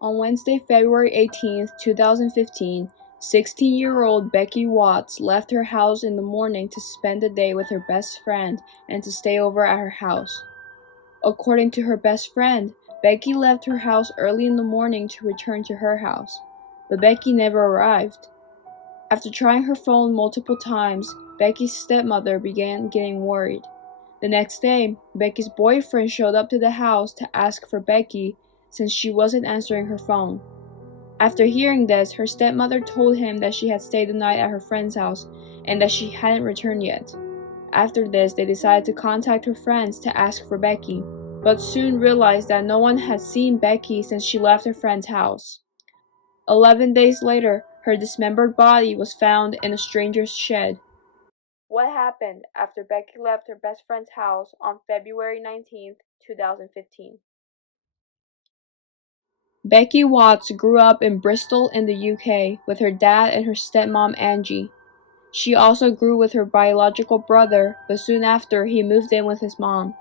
On Wednesday, February 18th, 2015, 16-year-old Becky Watts left her house in the morning to spend the day with her best friend and to stay over at her house. According to her best friend, Becky left her house early in the morning to return to her house, but Becky never arrived. After trying her phone multiple times, Becky's stepmother began getting worried. The next day, Becky's boyfriend showed up to the house to ask for Becky since she wasn't answering her phone. After hearing this, her stepmother told him that she had stayed the night at her friend's house and that she hadn't returned yet. After this, they decided to contact her friends to ask for Becky, but soon realized that no one had seen Becky since she left her friend's house. 11 days later, her dismembered body was found in a stranger's shed. What happened after Becky left her best friend's house on February 19th, 2015? Becky Watts grew up in Bristol in the UK with her dad and her stepmom Angie. She also grew with her biological brother, but soon after he moved in with his mom.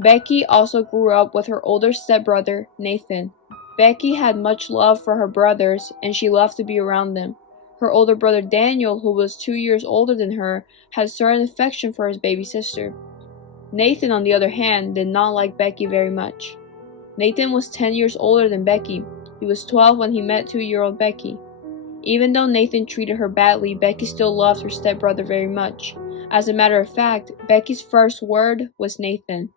Becky also grew up with her older stepbrother, Nathan. Becky had much love for her brothers, and she loved to be around them. Her older brother Daniel, who was 2 years older than her, had a certain affection for his baby sister. Nathan, on the other hand, did not like Becky very much. Nathan was 10 years older than Becky. He was 12 when he met 2-year-old Becky. Even though Nathan treated her badly, Becky still loved her stepbrother very much. As a matter of fact, Becky's first word was Nathan.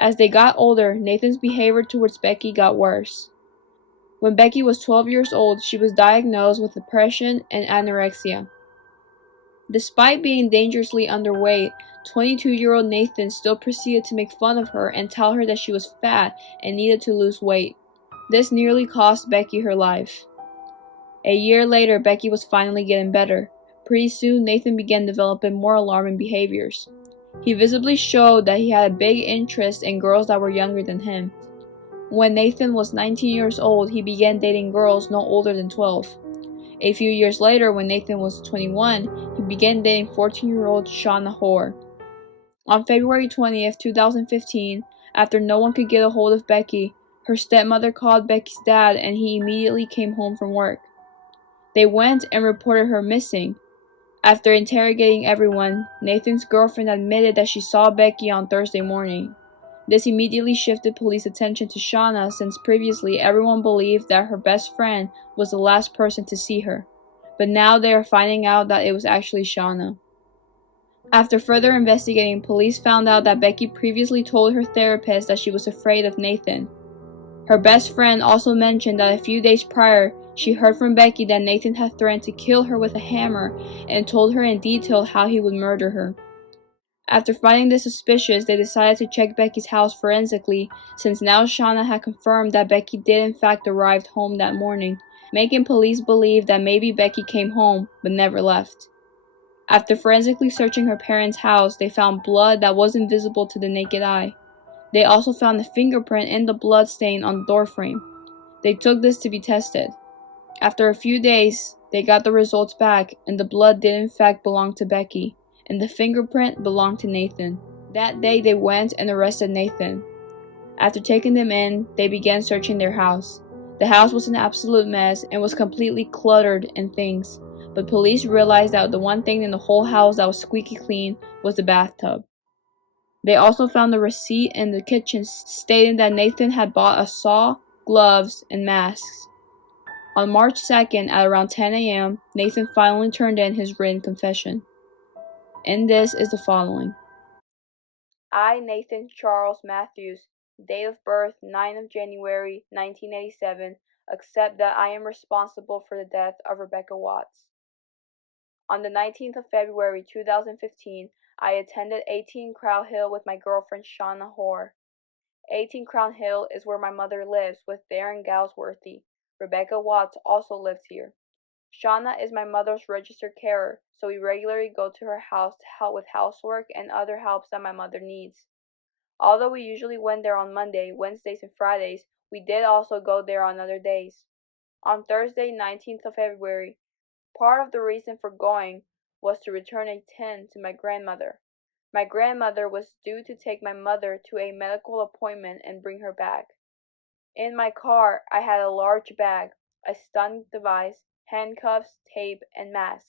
As they got older, Nathan's behavior towards Becky got worse. When Becky was 12 years old, she was diagnosed with depression and anorexia. Despite being dangerously underweight, 22-year-old Nathan still proceeded to make fun of her and tell her that she was fat and needed to lose weight. This nearly cost Becky her life. A year later, Becky was finally getting better. Pretty soon, Nathan began developing more alarming behaviors. He visibly showed that he had a big interest in girls that were younger than him. When Nathan was 19 years old, he began dating girls no older than 12. A few years later, when Nathan was 21, he began dating 14-year-old Shauna Hoare. On February 20th, 2015, after no one could get a hold of Becky, her stepmother called Becky's dad and he immediately came home from work. They went and reported her missing. After interrogating everyone, Nathan's girlfriend admitted that she saw Becky on Thursday morning. This immediately shifted police attention to Shauna since previously everyone believed that her best friend was the last person to see her. But now they are finding out that it was actually Shauna. After further investigating, police found out that Becky previously told her therapist that she was afraid of Nathan. Her best friend also mentioned that a few days prior, she heard from Becky that Nathan had threatened to kill her with a hammer and told her in detail how he would murder her. After finding this suspicious, they decided to check Becky's house forensically, since now Shauna had confirmed that Becky did in fact arrive home that morning, making police believe that maybe Becky came home but never left. After forensically searching her parents' house, they found blood that wasn't visible to the naked eye. They also found a fingerprint in the blood stain on the doorframe. They took this to be tested. After a few days, they got the results back, and the blood did in fact belong to Becky, and the fingerprint belonged to Nathan. That day they went and arrested Nathan. After taking them in, they began searching their house. The house was an absolute mess and was completely cluttered in things, but police realized that the one thing in the whole house that was squeaky clean was the bathtub. They also found a receipt in the kitchen stating that Nathan had bought a saw, gloves, and masks. On March 2nd at around 10 a.m., Nathan finally turned in his written confession. In this is the following. I, Nathan Charles Matthews, date of birth 9 of January 1987, accept that I am responsible for the death of Rebecca Watts. On the 19th of February 2015, I attended 18 Crown Hill with my girlfriend Shauna Hoare. 18 Crown Hill is where my mother lives with Darren Galsworthy. Rebecca Watts also lives here. Shauna is my mother's registered carer, so we regularly go to her house to help with housework and other helps that my mother needs. Although we usually went there on Monday, Wednesdays, and Fridays, we did also go there on other days. On Thursday, 19th of February, part of the reason for going was to return a tin to my grandmother. My grandmother was due to take my mother to a medical appointment and bring her back. In my car, I had a large bag, a stun device, handcuffs, tape, and mask.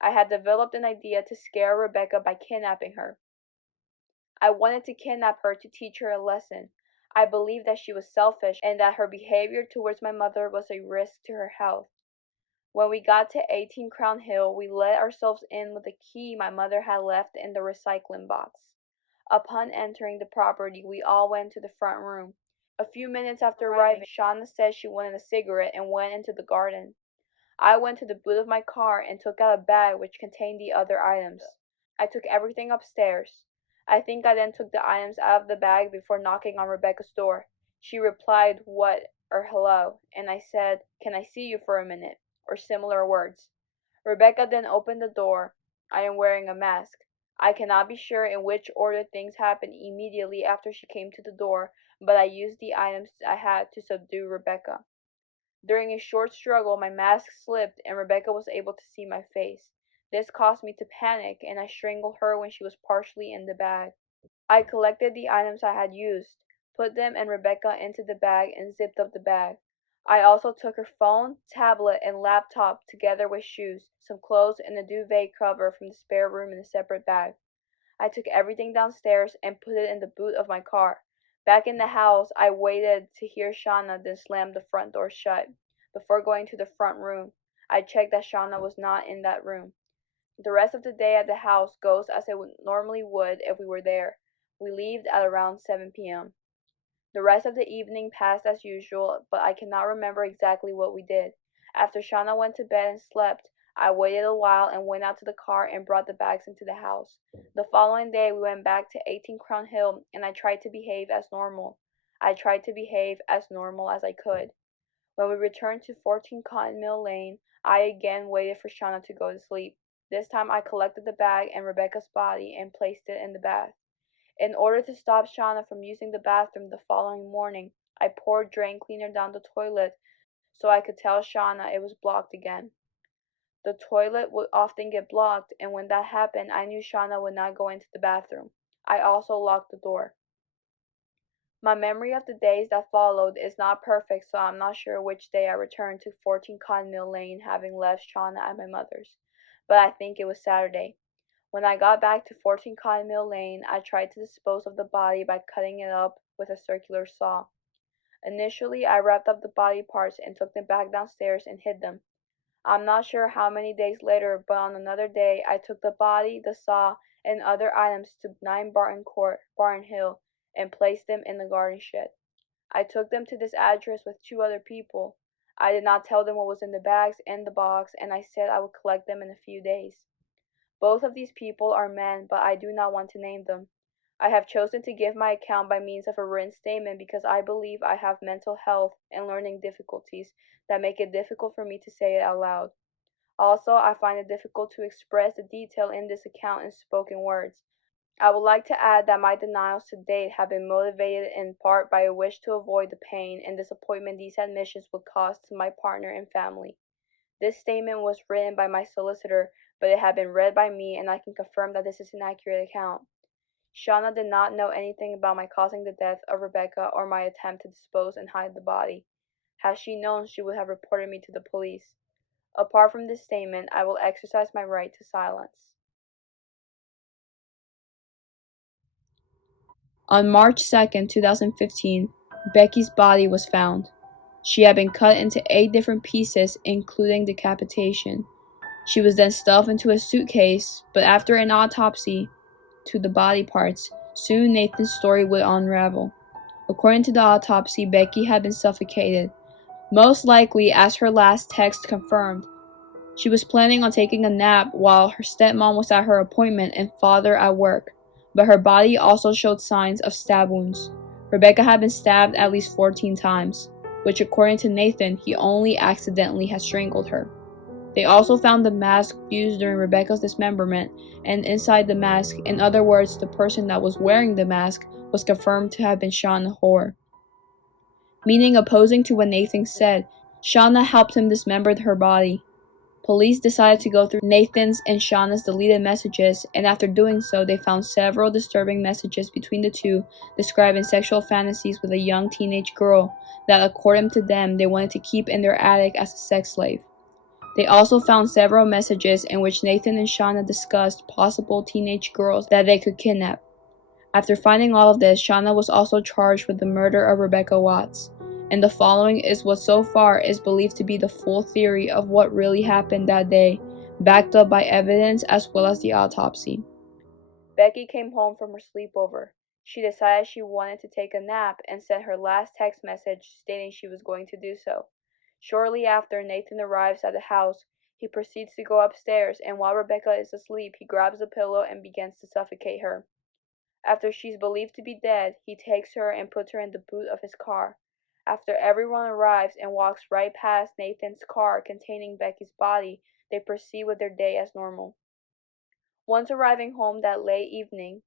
I had developed an idea to scare Rebecca by kidnapping her. I wanted to kidnap her to teach her a lesson. I believed that she was selfish and that her behavior towards my mother was a risk to her health. When we got to 18 Crown Hill, we let ourselves in with a key my mother had left in the recycling box. Upon entering the property, we all went to the front room. A few minutes after arriving, Shauna said she wanted a cigarette and went into the garden. I went to the boot of my car and took out a bag which contained the other items. I took everything upstairs. I think I then took the items out of the bag before knocking on Rebecca's door. She replied, "What?" or "Hello," and I said, "Can I see you for a minute?" or similar words. Rebecca then opened the door. I am wearing a mask. I cannot be sure in which order things happened immediately after she came to the door, but I used the items I had to subdue Rebecca. During a short struggle, my mask slipped and Rebecca was able to see my face. This caused me to panic, and I strangled her when she was partially in the bag. I collected the items I had used, put them and Rebecca into the bag, and zipped up the bag. I also took her phone, tablet, and laptop together with shoes, some clothes, and a duvet cover from the spare room in a separate bag. I took everything downstairs and put it in the boot of my car. Back in the house, I waited to hear Shauna, then slammed the front door shut. Before going to the front room, I checked that Shauna was not in that room. The rest of the day at the house goes as it normally would if we were there. We left at around 7 p.m. The rest of the evening passed as usual, but I cannot remember exactly what we did. After Shauna went to bed and slept, I waited a while and went out to the car and brought the bags into the house. The following day we went back to 18 Crown Hill and I tried to behave as normal. I tried to behave as normal as I could. When we returned to 14 Cotton Mill Lane, I again waited for Shauna to go to sleep. This time I collected the bag and Rebecca's body and placed it in the bath. In order to stop Shauna from using the bathroom the following morning, I poured drain cleaner down the toilet so I could tell Shauna it was blocked again. The toilet would often get blocked, and when that happened, I knew Shauna would not go into the bathroom. I also locked the door. My memory of the days that followed is not perfect, so I'm not sure which day I returned to 14 Cotton Mill Lane having left Shauna at my mother's, but I think it was Saturday. When I got back to 14 Cotton Mill Lane, I tried to dispose of the body by cutting it up with a circular saw. Initially, I wrapped up the body parts and took them back downstairs and hid them. I'm not sure how many days later, but on another day, I took the body, the saw, and other items to 9 Barton Court, Barton Hill, and placed them in the garden shed. I took them to this address with 2 other people. I did not tell them what was in the bags and the box, and I said I would collect them in a few days. Both of these people are men, but I do not want to name them. I have chosen to give my account by means of a written statement because I believe I have mental health and learning difficulties that make it difficult for me to say it out loud. Also, I find it difficult to express the detail in this account in spoken words. I would like to add that my denials to date have been motivated in part by a wish to avoid the pain and disappointment these admissions would cause to my partner and family. This statement was written by my solicitor, but it had been read by me, and I can confirm that this is an accurate account. Shauna did not know anything about my causing the death of Rebecca or my attempt to dispose and hide the body. Had she known, she would have reported me to the police. Apart from this statement, I will exercise my right to silence. On March 2, 2015, Becky's body was found. She had been cut into 8 different pieces, including decapitation. She was then stuffed into a suitcase, but after an autopsy to the body parts, soon Nathan's story would unravel. According to the autopsy, Becky had been suffocated, most likely, as her last text confirmed. She was planning on taking a nap while her stepmom was at her appointment and father at work, but her body also showed signs of stab wounds. Rebecca had been stabbed at least 14 times, which according to Nathan, he only accidentally had strangled her. They also found the mask used during Rebecca's dismemberment, and inside the mask, in other words, the person that was wearing the mask, was confirmed to have been Shauna Hoare. Meaning opposing to what Nathan said, Shauna helped him dismember her body. Police decided to go through Nathan's and Shauna's deleted messages, and after doing so, they found several disturbing messages between the two describing sexual fantasies with a young teenage girl that, according to them, they wanted to keep in their attic as a sex slave. They also found several messages in which Nathan and Shauna discussed possible teenage girls that they could kidnap. After finding all of this, Shauna was also charged with the murder of Rebecca Watts. And the following is what so far is believed to be the full theory of what really happened that day, backed up by evidence as well as the autopsy. Becky came home from her sleepover. She decided she wanted to take a nap and sent her last text message stating she was going to do so. Shortly after Nathan arrives at the house, he proceeds to go upstairs, and while Rebecca is asleep, he grabs a pillow and begins to suffocate her. After she's believed to be dead, he takes her and puts her in the boot of his car. After everyone arrives and walks right past Nathan's car containing Becky's body, they proceed with their day as normal. Once arriving home that late evening,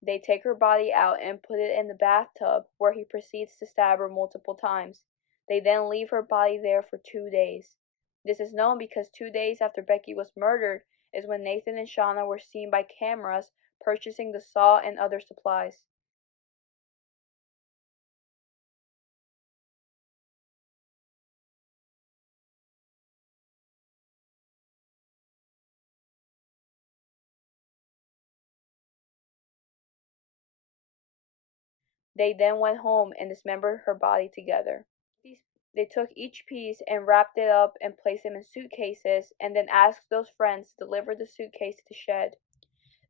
they take her body out and put it in the bathtub, where he proceeds to stab her multiple times. They then leave her body there for 2 days. This is known because 2 days after Becky was murdered is when Nathan and Shauna were seen by cameras purchasing the saw and other supplies. They then went home and dismembered her body together. They took each piece and wrapped it up and placed them in suitcases, and then asked those friends to deliver the suitcase to the shed.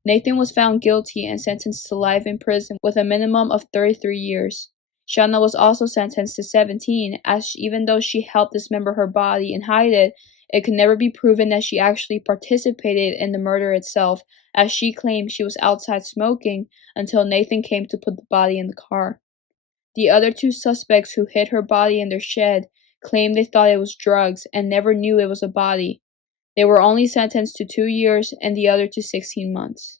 Nathan was found guilty and sentenced to life in prison with a minimum of 33 years. Shauna was also sentenced to 17, as even though she helped dismember her body and hide it, it could never be proven that she actually participated in the murder itself, as she claimed she was outside smoking until Nathan came to put the body in the car. The other two suspects who hid her body in their shed claimed they thought it was drugs and never knew it was a body. They were only sentenced to 2 years and the other to 16 months.